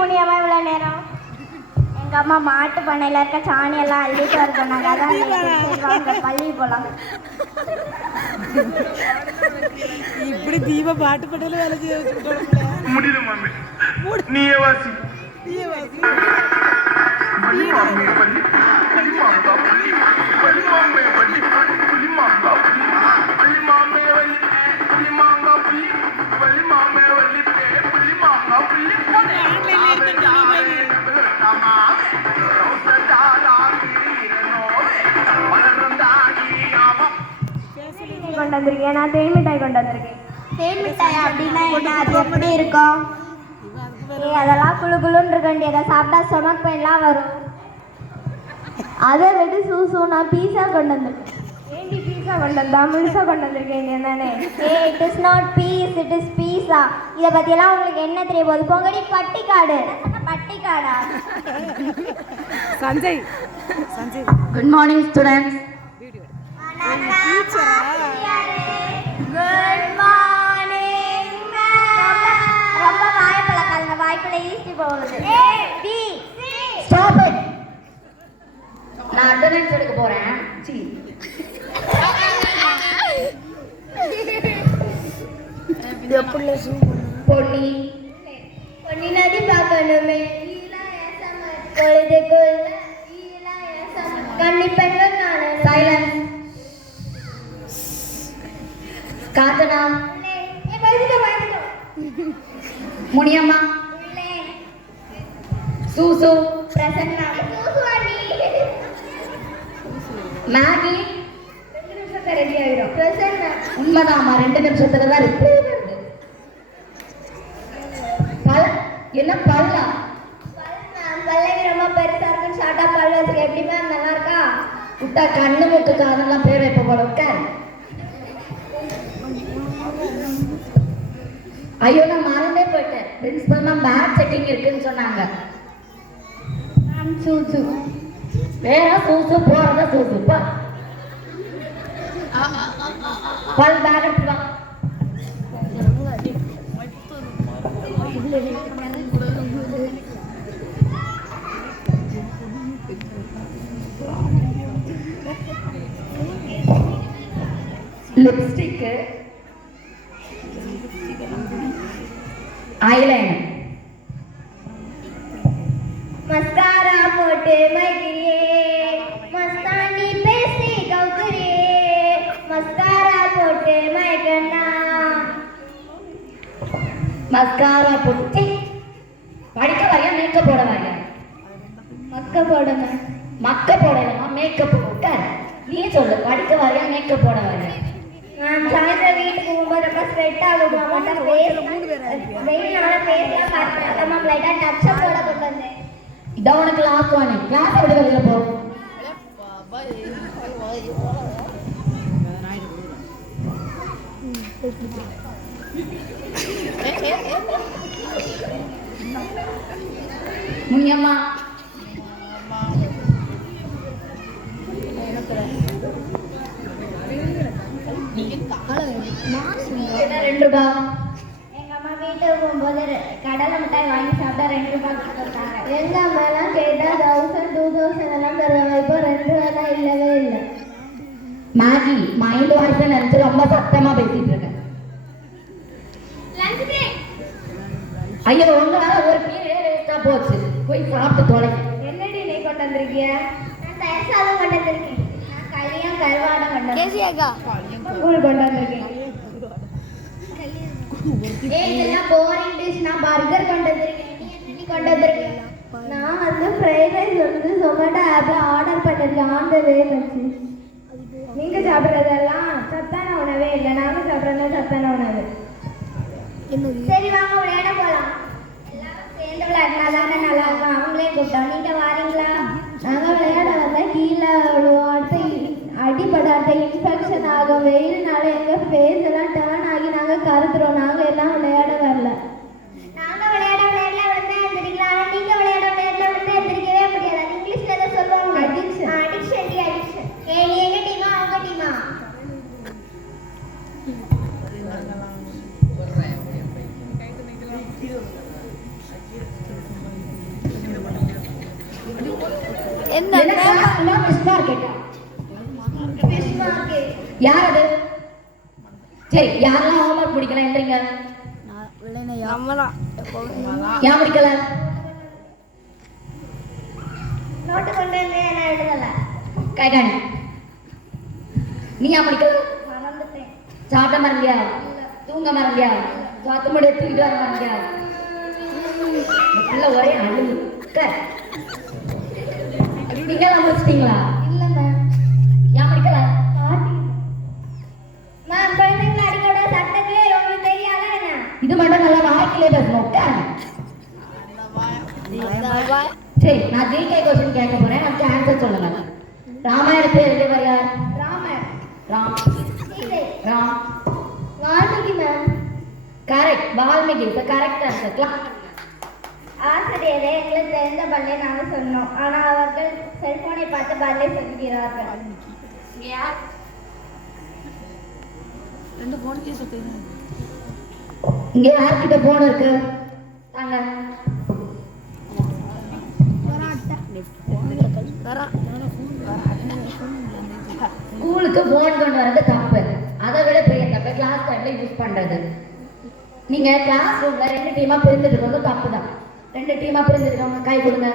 முனியம்மா இவ்வளோ நேரம் எங்கள் அம்மா மாட்டு பண்ணையில் இருக்க சாணியெல்லாம் அள்ளிட்டு வர சொன்னாங்க. அதான் பள்ளி போகலாம். இப்படி தீப பாட்டு பட்டல வேலை செய்ய கொண்டு வந்திருக்கேன். நான் தேன் மிட்டாய் கொண்டு வந்திருக்கேன். தேன் மிட்டாய் அப்படின்னா என்ன, அது எப்படி இருக்கும்? அதெல்லாம் குழு குழுன்னு இருக்க வேண்டியதை சாப்பிட்டா ஸ்டொமக் பெயின்லாம் வரும். அதை விட்டு சூசு நான் பீஸா கொண்டு வந்திருக்கேன். ஏண்டி பீஸா கொண்டு வந்தா முழுசாக கொண்டு வந்திருக்கேன் என்னன்னு? It is not piece, it is pizza. இதை பற்றியெல்லாம் உங்களுக்கு என்ன தெரிய போகுது? பொங்கடி பட்டிக்காடு. பட்டிக்காடா? Sanjay Sanjay good morning students. Good morning. ரொம்ப வாய்ப்பழக்காதுங்க, வாய்ப்பில் ஈஸ்டி போகுது. Stop it. நான் அட்டெண்டன்ஸ் எடுக்க போறேன். பொன்னி பொன்னி நதி பார்க்கணுமே, கண்டிப்பெண்கள் காணணும். சைலன்ஸ். காஞ்சனா, முனியம்மா, சூசு, பிரசன்னா, மேகி. 2 நிமிஷத்துல ரெடி ஆயிடும். பிரசன்னா, உண்மைதாம்மா, 2 நிமிஷத்துல தான் இருக்கு. என்ன பல்லா? பல்லவி ரொம்ப பெருசா இருக்கு. ஷார்ட்டா பல் வச்சுக்க. எப்படி மேம், நல்லா இருக்கா? விட்டா கண்ணு மூக்கு காதெல்லாம் பேர் வைப்ப போல இருக்க. ஐயோ, நான் மறந்தே போயிட்டேன். பிரின்சிபல் மேம் பேட் செட்டிங் இருக்குன்னு சொன்னாங்க. சூசு வேற சூசு போறத சூசு பல் பேக் எடுத்துவா. லிப்ஸ்டிக், ஐலைனர், மஸ்காரா போட்டு மைக்கிரியே, மஸ்தானி பேசி கவுக்கரியே, மஸ்காரா போட்டு மைக்கண்ணா. மஸ்காரா போட்டு படிக்க வரையா மேக்கப் போட வரையா? மக்க போடுங்க. மக்க போடலாமா மேக்கப் போட்ட? நீ சொல்லு, படிக்க வரையா மேக்கப் போட வரையா? நான் சாயந்தரம் வீட்டுக்கு போகும்போது ரொம்ப ஸ்வெட் ஆகுது. மட்டும் வெயிலான ஃபேஸ்லாம் பார்த்து நம்ம லைட்டாக டச்சப் போட கொண்டு வந்தேன். இதான் உனக்கு லாஸ்ட் வார்னிங். கிளாஸ் விட வெளியில போ. முனியம்மா, என்ன 2 ரூபா? எங்க அம்மா வீட்டுக்கு போகும்போது கடலை மிட்டாய் வாங்கி சாப்பிட்டா 2 ரூபாய் கொடுத்தாங்க. எங்க அம்மா எல்லாம் கேட்டா 1000 2000 எல்லாம் தருவாங்க. இப்போ 2 ரூபாய் இல்லவே இல்லை. மேகி மைண்ட் வாய்ஸ் நினைச்சு ரொம்ப சத்தமா பேசிட்டு இருக்கேன். ஐயோ, ஒண்ணு வேற ஒரு பீரியட் வேஸ்டா போச்சு. போய் சாப்பிட்டு தொலை. என்னடி நீ கொண்டு வந்திருக்கிய? நான் தயிர் சாதம் கொண்டு வந்திருக்கேன். நான் களியும் கருவாடம் கொண்டு கூழ் கொண்டு வந்திருக்கேன். இதெல்லாம் போரிங் டிஷ். நான் பர்கர் கொண்டு வந்திருக்கேன். நீ கொண்டு வந்திருக்கேன். நான் வந்து ஃப்ரைட் ரைஸ் வந்து ஜொமேட்டோ ஆப்ல ஆர்டர் பண்ணிருக்கேன். ஆன் த வே வச்சு. நீங்க சாப்பிட்றதெல்லாம் சத்தான உணவே இல்லை. நாங்க சாப்பிட்றதெல்லாம் சத்தான உணவு. சரி வாங்க விளையாட போலாம். எல்லாரும் சேர்ந்து விளையாடினாதானே நல்லா இருக்கும். அவங்களே கூப்பிட்டோம். நீங்க வாரீங்களா? நாங்க விளையாட வந்தா கீழே அடுத்த அடிபடாத இன்ஃபெக்ஷன் ஆகும். வெயில்னால எங்க ஃபேஸ் எல்லாம் டர்ன் ஆகி நாங்க கருத்துறோம். நாங்க எல்லாம் விளையாட வரல. நாங்க விளையாட வந்து எந்திரிக்கலாம். ஆனா நீங்க விளையாட வந்து எந்திரிக்கவே முடியாது. இங்கிலீஷ்ல எதை சொல்லுவாங்க? அடிக்ஷன். அடிக்ஷன். நீ எங்க டீமா அவங்க டீமா? மிஸ் மார்க்கெட்டா? Fish market. யார் அது? சரி, யாரெல்லாம் ஹோம்ஒர்க் முடிக்கல எந்திரிங்க. ஏன் முடிக்கல? நோட்டு கொண்டு வந்து நான் எழுதல. கை காணி. நீ ஏன் முடிக்கல? மறந்துட்டேன். சாப்பிட மறந்தியா? தூங்க மறந்தியா? சாத்து முடிய தூக்கிட்டு வர மறந்தியா? பிள்ளை ஒரே அழுகு. நீங்க எல்லாம் முடிச்சிட்டீங்களா? இல்ல மேம். ஏன் முடிக்கல? மேம் குழந்தைங்களை அடிக்கோட சட்டத்திலே உங்களுக்கு தெரியாதா என்ன? இது மட்டும் நல்லா வாய்க்கிலே பேசணும். சரி, நான் ஜிகே கொஸ்டின் கேட்க போறேன். அதுக்கு ஆன்சர் சொல்லுங்க. ராமாயணத்தை எழுதியவர் யார்? Ramar. Ram. Seethai. Ram. Valmiki ma'am. Correct. Valmiki is correct answer. ஆசிரியரே, எங்களுக்கு தெரிந்த பல்லை நாங்கள் சொன்னோம், ஆனால் அவர்கள் செல்போனை பார்த்து பல்லை சொல்கிறார்கள். இங்க யார்கிட்ட போன் இருக்கு? தாங்க. ஸ்கூலுக்கு போன் கொண்டு வரது தப்பு. அதை விட பெரிய தப்பு கிளாஸ் டைம்ல யூஸ் பண்றது. நீங்க கிளாஸ் ரூம்ல 2 டீமா பிரிஞ்சிருக்கவங்க தப்பு தான். 2 டீமா பிரிஞ்சிருக்கவங்க கை கொடுங்க.